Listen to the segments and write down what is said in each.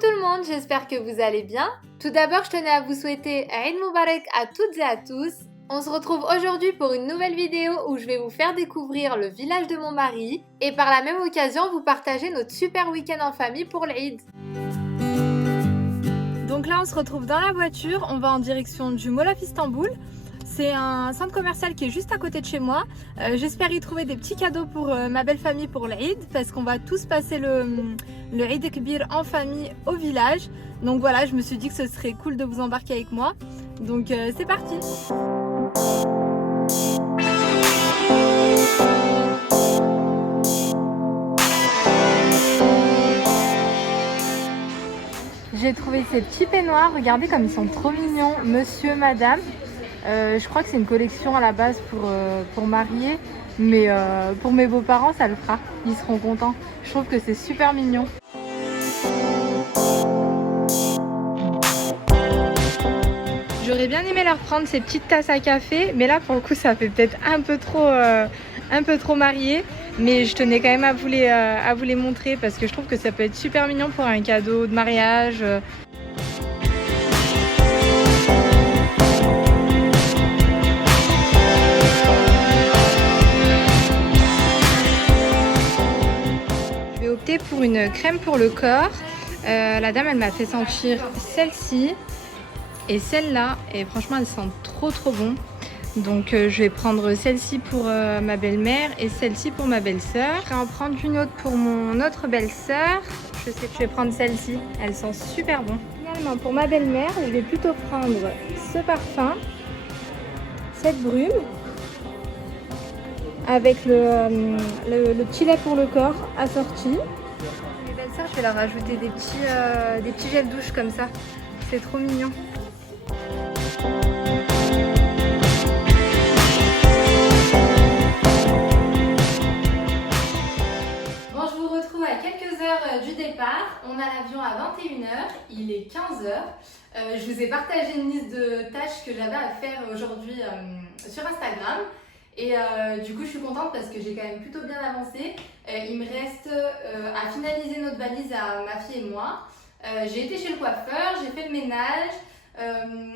tout le monde, j'espère que vous allez bien. Tout d'abord, je tenais à vous souhaiter Eid Mubarak à toutes et à tous. On se retrouve aujourd'hui pour une nouvelle vidéo où je vais vous faire découvrir le village de mon mari et par la même occasion vous partager notre super week-end en famille pour l'Eid. Donc là on se retrouve dans la voiture, on va en direction du Mall of Istanbul. C'est un centre commercial qui est juste à côté de chez moi. J'espère y trouver des petits cadeaux pour ma belle famille pour l'Eid parce qu'on va tous passer le Eid Kbir en famille au village. Donc voilà, je me suis dit que ce serait cool de vous embarquer avec moi. Donc c'est parti! J'ai trouvé ces petits peignoirs, regardez comme ils sont trop mignons, monsieur, madame. Je crois que c'est une collection à la base pour marier, mais pour mes beaux-parents ça le fera, ils seront contents. Je trouve que c'est super mignon. J'aurais bien aimé leur prendre ces petites tasses à café, mais là pour le coup ça fait peut-être un peu trop marié. Mais je tenais quand même à vous les montrer parce que je trouve que ça peut être super mignon pour un cadeau de mariage. Je vais opter pour une crème pour le corps. La dame elle m'a fait sentir celle-ci et celle-là et franchement elles sentent trop bon. Donc je vais prendre celle-ci pour ma belle-mère et celle-ci pour ma belle-sœur. Je vais en prendre une autre pour mon autre belle-sœur. Je sais que je vais prendre celle-ci, elles sont super bon. Finalement pour ma belle-mère, je vais plutôt prendre ce parfum, cette brume, avec le petit lait pour le corps assorti. Mes belles-sœurs, je vais leur ajouter des petits gels douche comme ça, c'est trop mignon. Du départ, on a l'avion à 21 h, il est 15 h. Je vous ai partagé une liste de tâches que j'avais à faire aujourd'hui sur Instagram et du coup je suis contente parce que j'ai quand même plutôt bien avancé. Il me reste à finaliser notre valise à ma fille et moi. J'ai été chez le coiffeur, j'ai fait le ménage,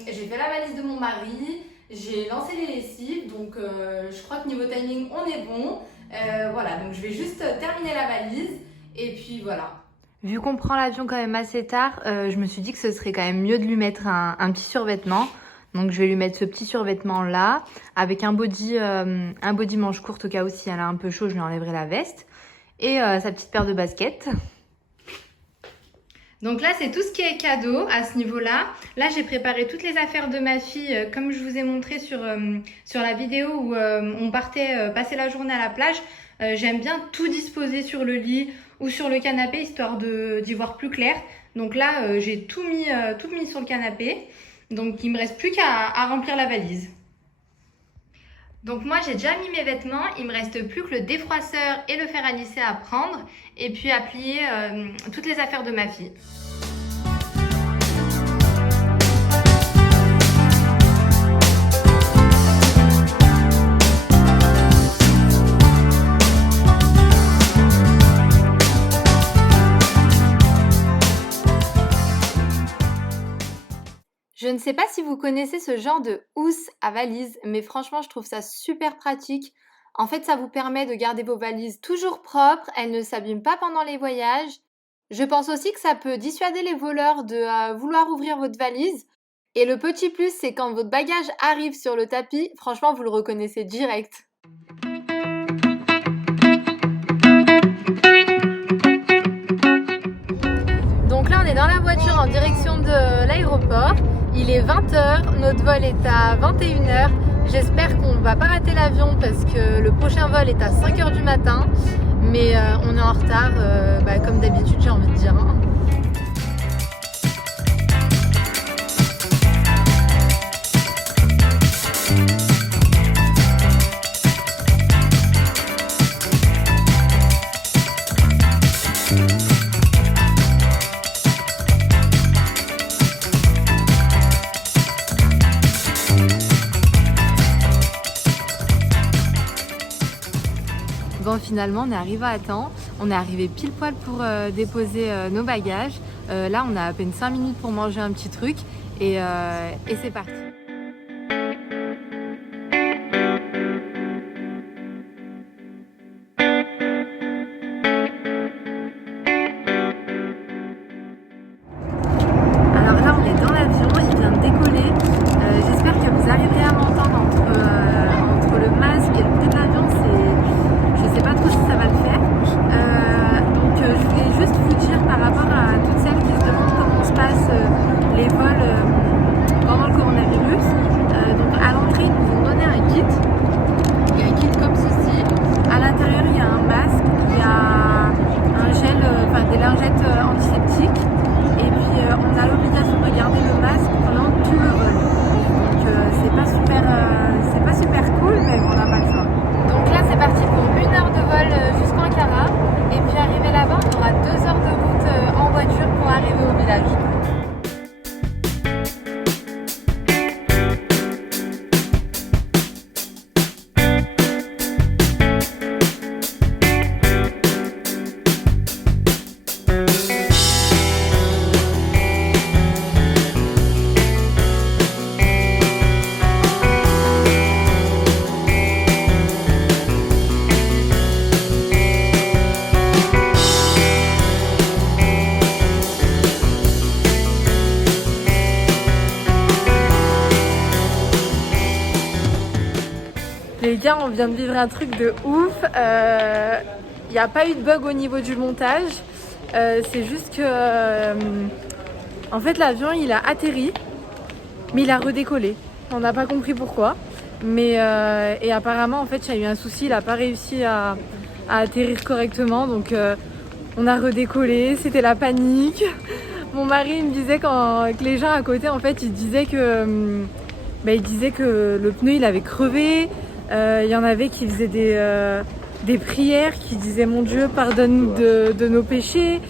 j'ai fait la valise de mon mari, j'ai lancé les lessives, donc je crois que niveau timing on est bon. Voilà, donc je vais juste terminer la valise. Et puis voilà. Vu qu'on prend l'avion quand même assez tard, je me suis dit que ce serait quand même mieux de lui mettre un petit survêtement. Donc je vais lui mettre ce petit survêtement là, avec un body manche courte au cas où si elle a un peu chaud, je lui enlèverai la veste. Et sa petite paire de baskets. Donc là, c'est tout ce qui est cadeau à ce niveau-là. Là, j'ai préparé toutes les affaires de ma fille, comme je vous ai montré sur la vidéo où on partait passer la journée à la plage. J'aime bien tout disposer sur le lit ou sur le canapé, histoire d'y voir plus clair. Donc là, j'ai tout mis sur le canapé. Donc il me reste plus qu'à remplir la valise. Donc moi, j'ai déjà mis mes vêtements. Il me reste plus que le défroisseur et le fer à lisser à prendre. Et puis à plier toutes les affaires de ma fille. Je ne sais pas si vous connaissez ce genre de housse à valise, mais franchement, je trouve ça super pratique. En fait, ça vous permet de garder vos valises toujours propres, elles ne s'abîment pas pendant les voyages. Je pense aussi que ça peut dissuader les voleurs de vouloir ouvrir votre valise. Et le petit plus, c'est quand votre bagage arrive sur le tapis, franchement, vous le reconnaissez direct. Donc là, on est dans la voiture en direction de l'aéroport. Il est 20 h, notre vol est à 21 h. J'espère qu'on ne va pas rater l'avion parce que le prochain vol est à 5 h du matin. Mais on est en retard, comme d'habitude, j'ai envie de dire. Bon, finalement on est arrivé à temps, on est arrivé pile poil pour déposer nos bagages. Là on a à peine 5 minutes pour manger un petit truc et c'est parti. Alors là on est dans l'avion, il vient de décoller. J'espère que vous arriverez à m'entendre entre le masque et le bruit de l'avion. Je sais pas trop si ça va le faire. Donc je voulais juste vous dire par rapport à toutes celles qui se demandent comment se passent les vols pendant le coronavirus. Donc à l'entrée ils nous ont donné un kit. Il y a un kit comme ceci. À l'intérieur il y a un masque, il y a un gel, des lingettes antiseptiques. Et puis on a l'obligation de garder le masque pendant tout le vol. Donc c'est pas super cool, mais on n'a pas le choix. Donc là c'est parti pour 1 heure de vol jusqu'en Ankara. Et puis arrivé là-bas on aura 2 heures de route en voiture pour arriver au village. Les gars, on vient de vivre un truc de ouf. Il n'y a pas eu de bug au niveau du montage. C'est juste que, en fait, l'avion il a atterri, mais il a redécollé. On n'a pas compris pourquoi. Mais et apparemment, en fait, il y a eu un souci. Il n'a pas réussi à atterrir correctement. Donc, on a redécollé. C'était la panique. Mon mari il me disait que les gens à côté, en fait, ils disaient que le pneu il avait crevé. Il y en avait qui faisaient des prières, qui disaient mon Dieu pardonne-nous de nos péchés.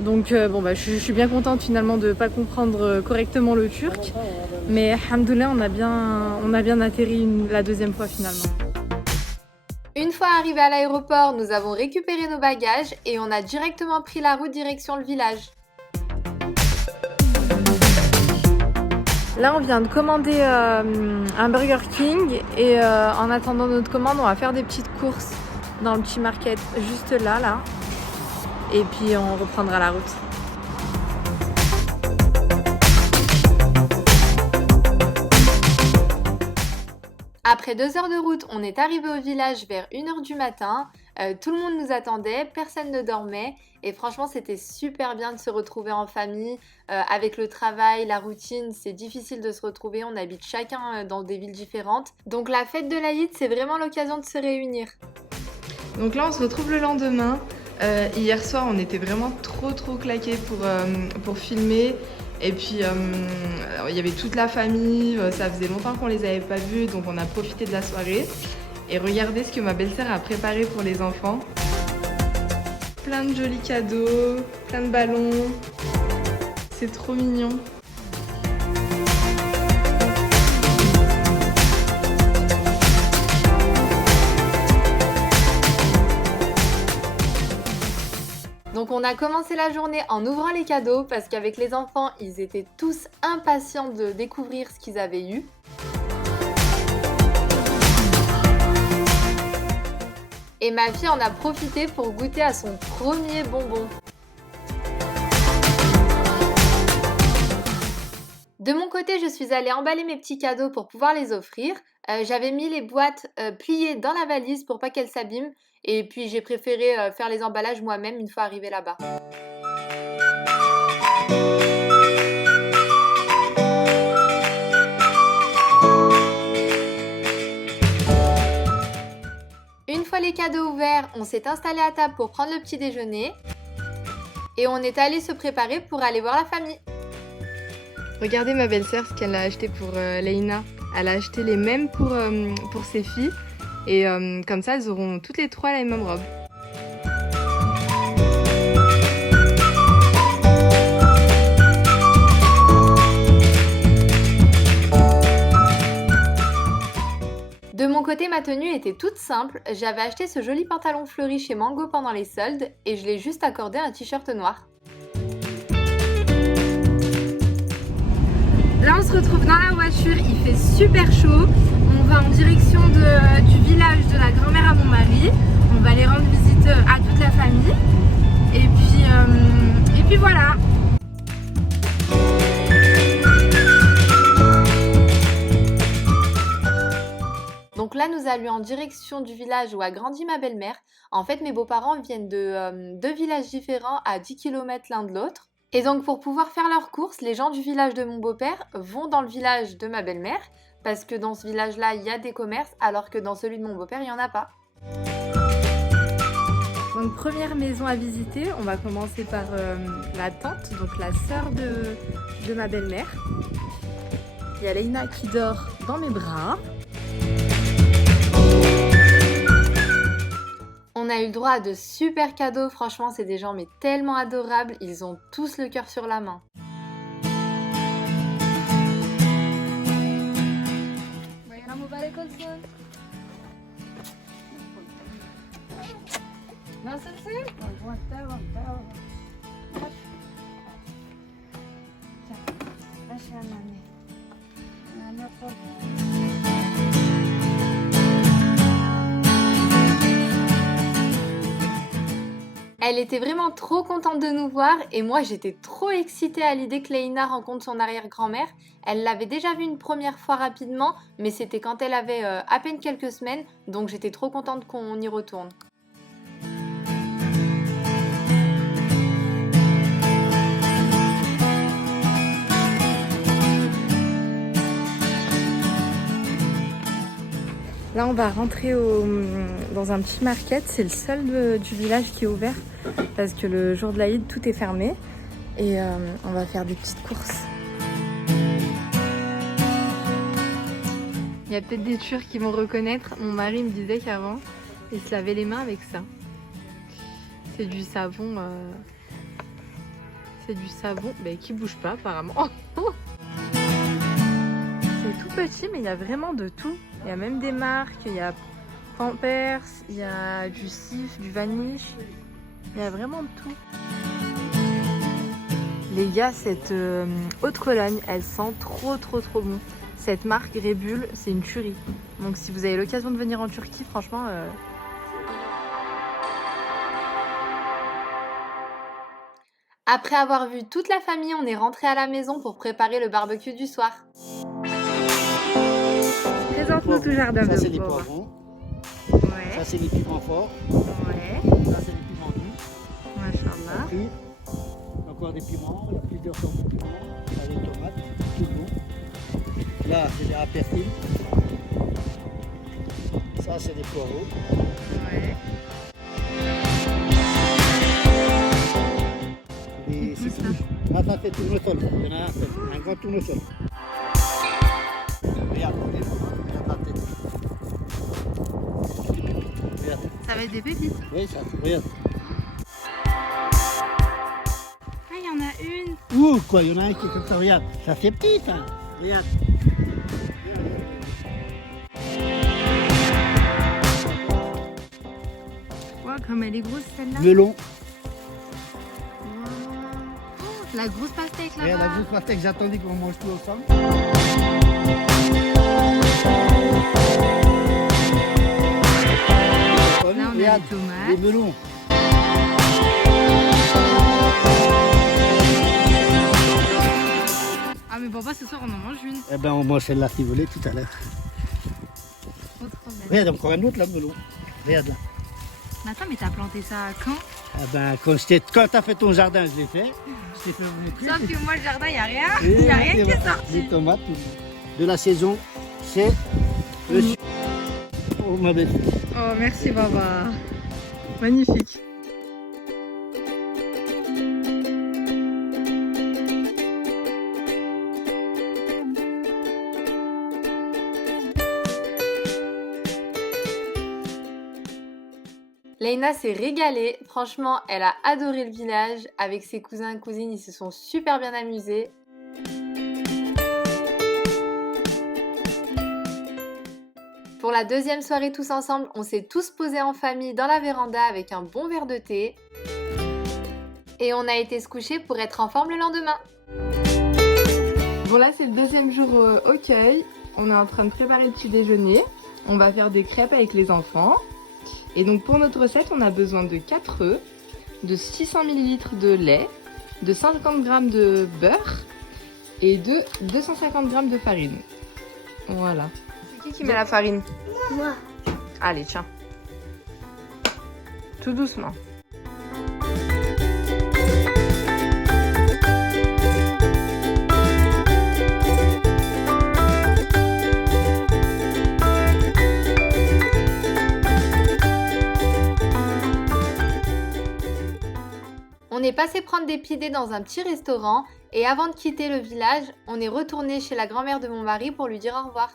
Donc je suis bien contente finalement de ne pas comprendre correctement le turc. Mais alhamdoulilah on a bien atterri la deuxième fois finalement. Une fois arrivés à l'aéroport, nous avons récupéré nos bagages et on a directement pris la route direction le village. Là, on vient de commander un Burger King et en attendant notre commande, on va faire des petites courses dans le petit market juste là. Et puis, on reprendra la route. Après 2 heures de route, on est arrivé au village vers 1 heure du matin. Tout le monde nous attendait, personne ne dormait et franchement c'était super bien de se retrouver en famille. Avec le travail, la routine, c'est difficile de se retrouver, on habite chacun dans des villes différentes. Donc la fête de l'Aïd, c'est vraiment l'occasion de se réunir. Donc là on se retrouve le lendemain. Hier soir on était vraiment trop claqués pour filmer. Et puis il y avait toute la famille, ça faisait longtemps qu'on les avait pas vus donc on a profité de la soirée. Et regardez ce que ma belle-sœur a préparé pour les enfants. Plein de jolis cadeaux, plein de ballons. C'est trop mignon. Donc on a commencé la journée en ouvrant les cadeaux parce qu'avec les enfants, ils étaient tous impatients de découvrir ce qu'ils avaient eu. Et ma fille en a profité pour goûter à son premier bonbon. De mon côté, je suis allée emballer mes petits cadeaux pour pouvoir les offrir. J'avais mis les boîtes pliées dans la valise pour pas qu'elles s'abîment. Et puis j'ai préféré faire les emballages moi-même une fois arrivée là-bas. Une fois les cadeaux ouverts, on s'est installé à table pour prendre le petit déjeuner. Et on est allé se préparer pour aller voir la famille. Regardez ma belle-sœur ce qu'elle a acheté pour Leïna. Elle a acheté les mêmes pour ses filles. Et comme ça, elles auront toutes les trois la même robe. De mon côté, côté, ma tenue était toute simple. J'avais acheté ce joli pantalon fleuri chez Mango pendant les soldes et je l'ai juste accordé un t-shirt noir. Là on se retrouve dans la voiture, il fait super chaud. On va en direction du village de la grand-mère à mon mari. On va aller rendre visite à toute la famille. Et puis voilà. Donc là, nous allions en direction du village où a grandi ma belle-mère. En fait, mes beaux-parents viennent de deux villages différents à 10 km l'un de l'autre. Et donc pour pouvoir faire leurs courses, les gens du village de mon beau-père vont dans le village de ma belle-mère parce que dans ce village-là, il y a des commerces alors que dans celui de mon beau-père, il n'y en a pas. Donc première maison à visiter, on va commencer par la tante, donc la sœur de ma belle-mère. Il y a Leïna qui dort dans mes bras. On a eu le droit à de super cadeaux, franchement c'est des gens mais tellement adorables, ils ont tous le cœur sur la main. Elle était vraiment trop contente de nous voir et moi j'étais trop excitée à l'idée que Leïna rencontre son arrière-grand-mère. Elle l'avait déjà vue une première fois rapidement, mais c'était quand elle avait à peine quelques semaines, donc j'étais trop contente qu'on y retourne. Là on va rentrer dans un petit market, c'est le seul du village qui est ouvert parce que le jour de l'Aïd tout est fermé et on va faire des petites courses. Il y a peut-être des Turcs qui vont reconnaître, mon mari me disait qu'avant il se lavait les mains avec ça. C'est du savon, qui bouge pas apparemment. C'est tout petit mais il y a vraiment de tout. Il y a même des marques, il y a Pampers, il y a du Cif, du Vanish, il y a vraiment de tout. Les gars, cette eau de Cologne, elle sent trop bon. Cette marque Rebul, c'est une tuerie. Donc si vous avez l'occasion de venir en Turquie, franchement... Après avoir vu toute la famille, on est rentré à la maison pour préparer le barbecue du soir. Présente-nous tout jardin de Ça, c'est les pauvres. poivrons. Ouais. Ça, c'est les piments forts. Ouais. Ça, c'est les piments doux. Machallah. Puis, encore des piments. Il y a plusieurs sortes de piments. Là, les tomates, tout bon. Là, c'est des persil. Ça, c'est des poireaux. Ouais. Et c'est tout. Là, ça, c'est tournesol. Il y en a un seul. Un grand tournesol. Regarde, regarde la tête. Regarde. Ça va être des pépites. Oui, ça, regarde. Ah, il y en a une. Ouh, quoi, il y en a un qui est comme ça, regarde. Ça, c'est petit, ça. Regarde. Wow, comme elle est grosse celle-là. Melon. Wow. Oh, la grosse pastèque Regarde la là-bas. grosse pastèque, j'attendais qu'on mange tout ensemble. Là, on a Regarde, les tomates. les melons. Ah, mais papa, ce soir, on en mange une. Eh ben, on mange celle-là qui volait tout à l'heure. Trop trop belle. Regarde, encore un autre là, melon. Regarde là. Mais attends, mais t'as planté ça quand? Ah ben, quand t'as fait ton jardin, je l'ai fait. Je t'ai fait montrer. Sauf que moi, le jardin, il n'y a rien. Et Il n'y a rien les- qui est sorti. Les tomates de la saison, c'est le sucre. Oh ma belle. Oh, merci, papa. Magnifique. Leïna s'est régalée, franchement elle a adoré le village, avec ses cousins et cousines ils se sont super bien amusés. pour la deuxième soirée tous ensemble, on s'est tous posés en famille dans la véranda avec un bon verre de thé. Et on a été se coucher pour être en forme le lendemain. Bon là c'est le deuxième jour au cueil. On est en train de préparer le petit déjeuner. On va faire des crêpes avec les enfants. Et donc pour notre recette, on a besoin de 4 œufs, de 600 ml de lait, de 50 g de beurre et de 250 g de farine. Voilà. C'est qui met la farine? Moi. Allez, tiens. Tout doucement. On est passé prendre des pieds dans un petit restaurant et avant de quitter le village, on est retourné chez la grand-mère de mon mari pour lui dire au revoir.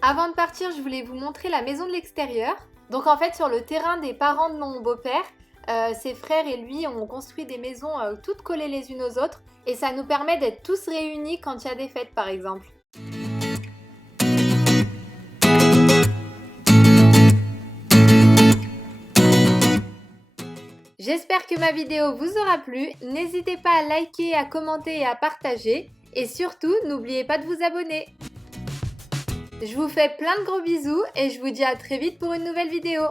Avant de partir, je voulais vous montrer la maison de l'extérieur. Donc en fait, sur le terrain des parents de mon beau-père, ses frères et lui ont construit des maisons toutes collées les unes aux autres et ça nous permet d'être tous réunis quand il y a des fêtes par exemple. J'espère que ma vidéo vous aura plu. N'hésitez pas à liker, à commenter et à partager. Et surtout, n'oubliez pas de vous abonner. Je vous fais plein de gros bisous et je vous dis à très vite pour une nouvelle vidéo.